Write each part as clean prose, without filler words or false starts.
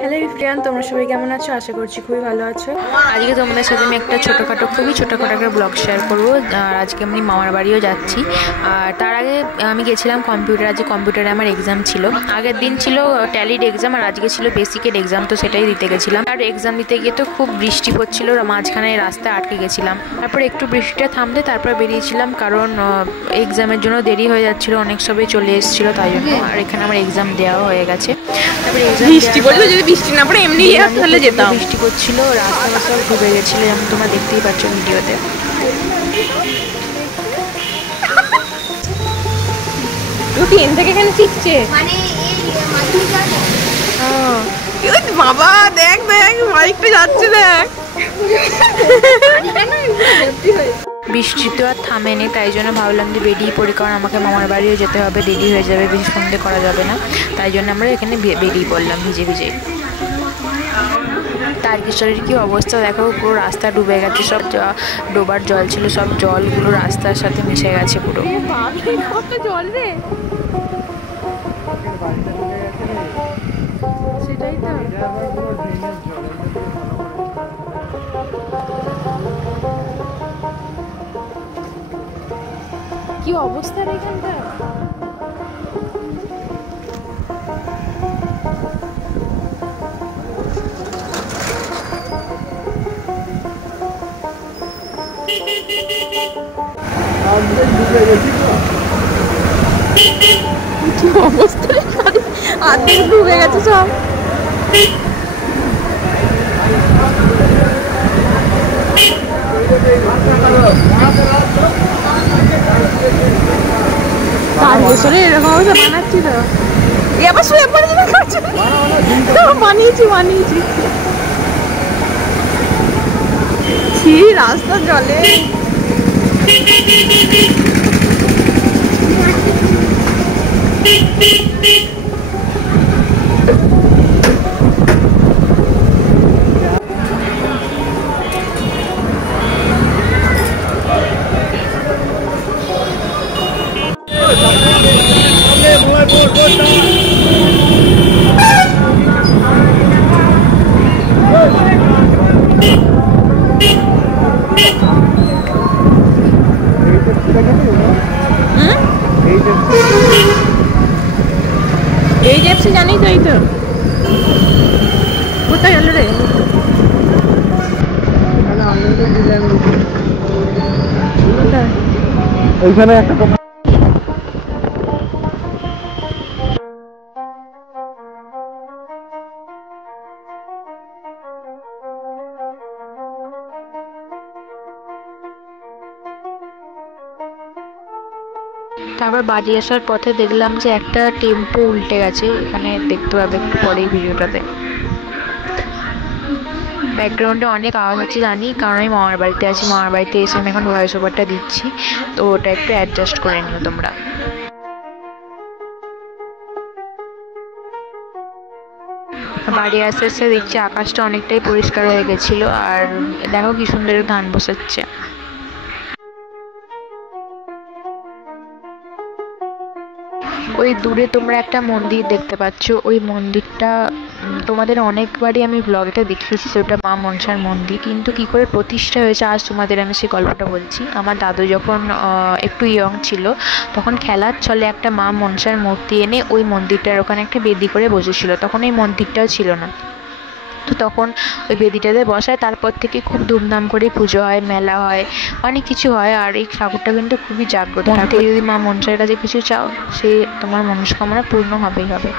Hello everyone, তোমরা সবাই কেমন আছো? আশা করছি খুবই ভালো আছো। আজকে তোমাদের সাথে আমি একটা খুবই ছোটোখাটো একটা ব্লগ শেয়ার করবো। আর আজকে আমি মামার বাড়িও যাচ্ছি। আর তার আগে আমি গেছিলাম কম্পিউটার। আজকে কম্পিউটারে আমার এক্সাম ছিল। আগের দিন ছিল ট্যালিড এক্সাম আর আজকে ছিল বেসিকের এক্সাম, তো সেটাই দিতে গেছিলাম। আর এক্সাম দিতে গিয়ে তো খুব বৃষ্টি পড়ছিল, মাঝখানে রাস্তায় আটকে গেছিলাম। তারপর একটু বৃষ্টিটা থামলে তারপর বেরিয়েছিলাম, কারণ এক্সামের জন্য দেরি হয়ে যাচ্ছিলো, অনেক সবাই চলে এসেছিলো তাই জন্য। আর এখানে আমার এক্সাম দেওয়া হয়ে গেছে। তারপরে বৃষ্টি পড়লে যদি বৃষ্টি না পড়ে এমনি তাহলে যেতাম। বৃষ্টি পড়ছিল, রাস্তা সব ডুবে গেছিল, যেমন তোমরা দেখতেই পাচ্ছ ভিডিওতে। ট্রেন থেকে এখানে শিখছে বাবা, দেখ দেখ বাইকটা যাচ্ছে, দেখ বৃষ্টি তো আর থামেনি, তাই জন্য ভাবলাম যে বেরিয়ে পড়ি, কারণ আমাকে মামার বাড়িও যেতে হবে, দেরি হয়ে যাবে, বেশি সন্ধে করা যাবে না। তাই জন্য আমরা এখানে বেরিয়ে পড়লাম ভিজে ভিজে। তারকেশ্বরের কি অবস্থা দেখো, পুরো রাস্তা ডুবে গেছে, সব ডোবার জল ছিল, সব জলগুলো রাস্তার সাথে মিশে গেছে পুরো। জল রে, সেটাই তো। কি অবস্থা রে এখানটা। কি অবস্থা রে, আর্ধেক ডুবে গেছে সব। তারকেশ্বরে এরকম অবস্থা বানাচ্ছি তো, এবার শুয়ে পড়ে বানিয়েছি বানিয়েছি। ছি, রাস্তা জলে। এই জ্যাপসি জানি তো, এই তো কোথায় গেল রে। ওইখানে একটা তারপর বাড়ি আসার পথে দেখলাম যে একটা টেম্পো উল্টে গেছে, এখানে দেখতে পাবে একটু পরেই ভিডিওটাতে। ব্যাকগ্রাউন্ডে অনেক আওয়াজ হচ্ছে জানি, কারণ আমি মামার বাড়িতে আছি, মামার বাড়িতে এসে আমি এখন ভয়েস ওভারটা দিচ্ছি, তো ওটা একটু অ্যাডজাস্ট করে নিও তোমরা। বাড়ি আস্তে আস্তে দেখছি আকাশটা অনেকটাই পরিষ্কার হয়ে গেছিলো, আর দেখো কি সুন্দর ধান বসাচ্ছে। ওই দূরে তোমরা একটা মন্দির দেখতে পাচ্ছ, ওই মন্দিরটা তোমাদের অনেকবারই আমি ব্লগটা দেখিয়েছি, ওটা মা মনসার মন্দির। কিন্তু কি করে প্রতিষ্ঠা হয়েছে আজ তোমাদের আমি সেই গল্পটা বলছি। আমার দাদু যখন একটু ইয়ং ছিল, তখন খেলার ছলে একটা মা মনসার মূর্তি এনে ওই মন্দিরটার ওখানে একটা বেদি করে বসেছিল, তখন এই মন্দিরটাও ছিল না। তো তখন ওই বেদিটাতে বসায়, তারপর থেকে খুব ধুমধাম করে পুজো হয়, মেলা হয়, অনেক কিছু হয়। আর এই ঠাকুরটা কিন্তু খুবই জাগ্রত ঠাকুর, যদি মা মনসার কাছে কিছু চাও সে তোমার মনস্কামনা পূর্ণ হবেই হবে।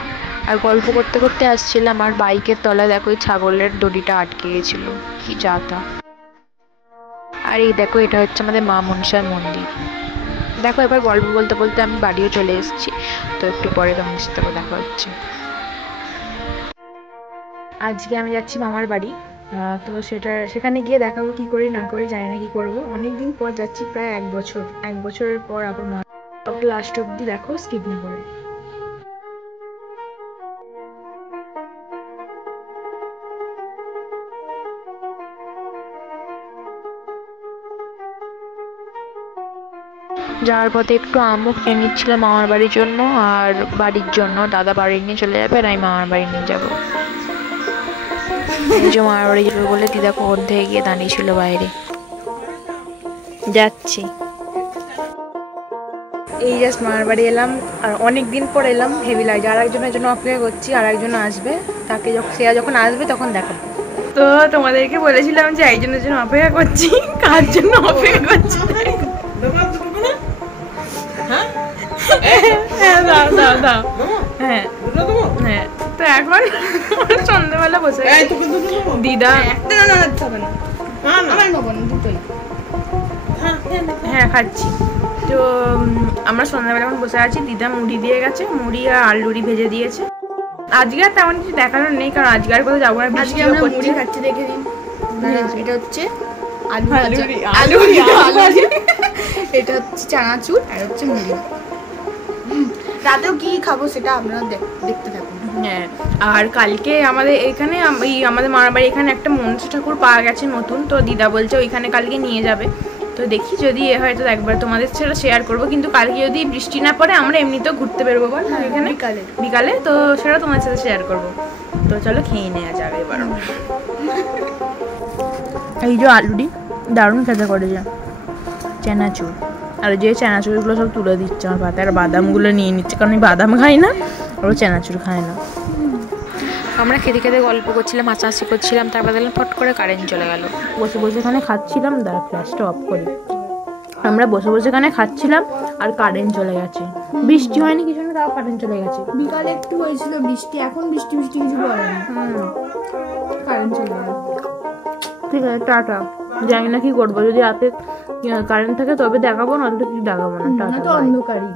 আর গল্প করতে করতে আসছিলাম, আর বাইকের তলায় দেখো ওই ছাগলের দড়িটা আটকে গেছিল, কি যাতা। আর এই দেখো, এটা হচ্ছে আমাদের মা মনসার মন্দির। দেখো এবার গল্প বলতে বলতে আমি বাড়িও চলে এসেছি, তো একটু পরে তোমার সাথে দেখা হচ্ছে। আজকে আমি যাচ্ছি মামার বাড়ি, তো সেখানে গিয়ে দেখাবো কি করি না করি, জানি না কি করবো। অনেকদিন পর যাচ্ছি, প্রায় এক বছরের পর আবার মা। লাস্ট অব্দি দেখো, স্কিপ না করে। যাওয়ার পথে একটু আমও কিনে নিচ্ছিলাম মামার বাড়ির জন্য, আর বাড়ির জন্য দাদা বাড়ি নিয়ে চলে যাবে আর আমি মামার বাড়ি নিয়ে যাবো। এই যে মার বাড়ি যাবে বলে দিদা খবর দিয়ে গিয়ে দাঁড়িয়েছিল বাইরে। যাচ্ছি। এই জাস্ট মার বাড়ি এলাম, আর অনেক দিন পর এলাম, হেভি লাগছে। আর একজনের জন্য অপেক্ষা করছি, আর একজন আসবে, তাকে সে যখন আসবে তখন দেখাবো। তো তোমাদেরকে বলেছিলাম যে একজনের জন্য অপেক্ষা করছি, কার জন্য অপেক্ষা করছি? হ্যাঁ দাও দাও দাও। হ্যাঁ হ্যাঁ, তো এখন সন্ধ্যাবেলা বসে দিদা। হ্যাঁ খাচ্ছি। তো আমরা সন্ধ্যাবেলা এখন বসে আছি, দিদা মুড়ি দিয়ে গেছে, মুড়ি আর আলুরি ভেজে দিয়েছে। আজকে আর তেমন কিছু দেখানোর নেই, কারণ আজকে আর কোথাও যাবো না। আজকে আমরা মুড়ি খাচ্ছি, দেখে দিন। এটা হচ্ছে এটা হচ্ছে চানাচুর, আর হচ্ছে মুড়ি। রাতেও কি খাবো সেটা আপনারা দেখতে থাকুন। হ্যাঁ, আর কালকে আমাদের এখানে আমাদের মামার বাড়ি এখানে একটা মনসা ঠাকুর পাওয়া গেছে নতুন, তো দিদা বলছে ওইখানে কালকে নিয়ে যাবে। তো দেখি যদি হয়তো একবার তোমাদের সেটা শেয়ার করবো, কিন্তু কালকে যদি বৃষ্টি না পড়ে আমরা এমনিতেও ঘুরতে বেরোবো বল এখানে বিকালে, তো সেটা তোমাদের সাথে শেয়ার করবো। তো চলো খেয়ে নেওয়া যাবে এবার। এই যে আলুটি দারুণ খেতে করেছে, চানাচুর, আর যে চানাচুরগুলো সব তুলে দিচ্ছে আমার পাতে, আর বাদামগুলো নিয়ে নিচ্ছে, কারণ আমি বাদাম খাই না, আর চানাচুর খায় না। আমরা খেতে খেতে গল্প করছিলাম, হাসাহাসি করছিলাম, তারপর দেখলাম ফট করে কারেন্ট চলে গেল। বসে বসে এখানে খাচ্ছিলাম, দাঁড়া ফ্ল্যাশটা অফ করি। আমরা বসে বসে এখানে খাচ্ছিলাম আর কারেন্ট চলে গেছে। বৃষ্টি হয়নি কিছু না, তাও কারেন্ট চলে গেছে। বিকালে একটু হয়েছিল বৃষ্টি, এখন বৃষ্টি কিছু পড়ে না, কারেন্ট চলে গেল। ঠিক আছে, টাটা। জানি না কি করবো, যদি রাতে কারেন্ট থাকে তবে দেখাবো, না তো কিছু দেখাবো না। টাটা, তো অন্ধকারই।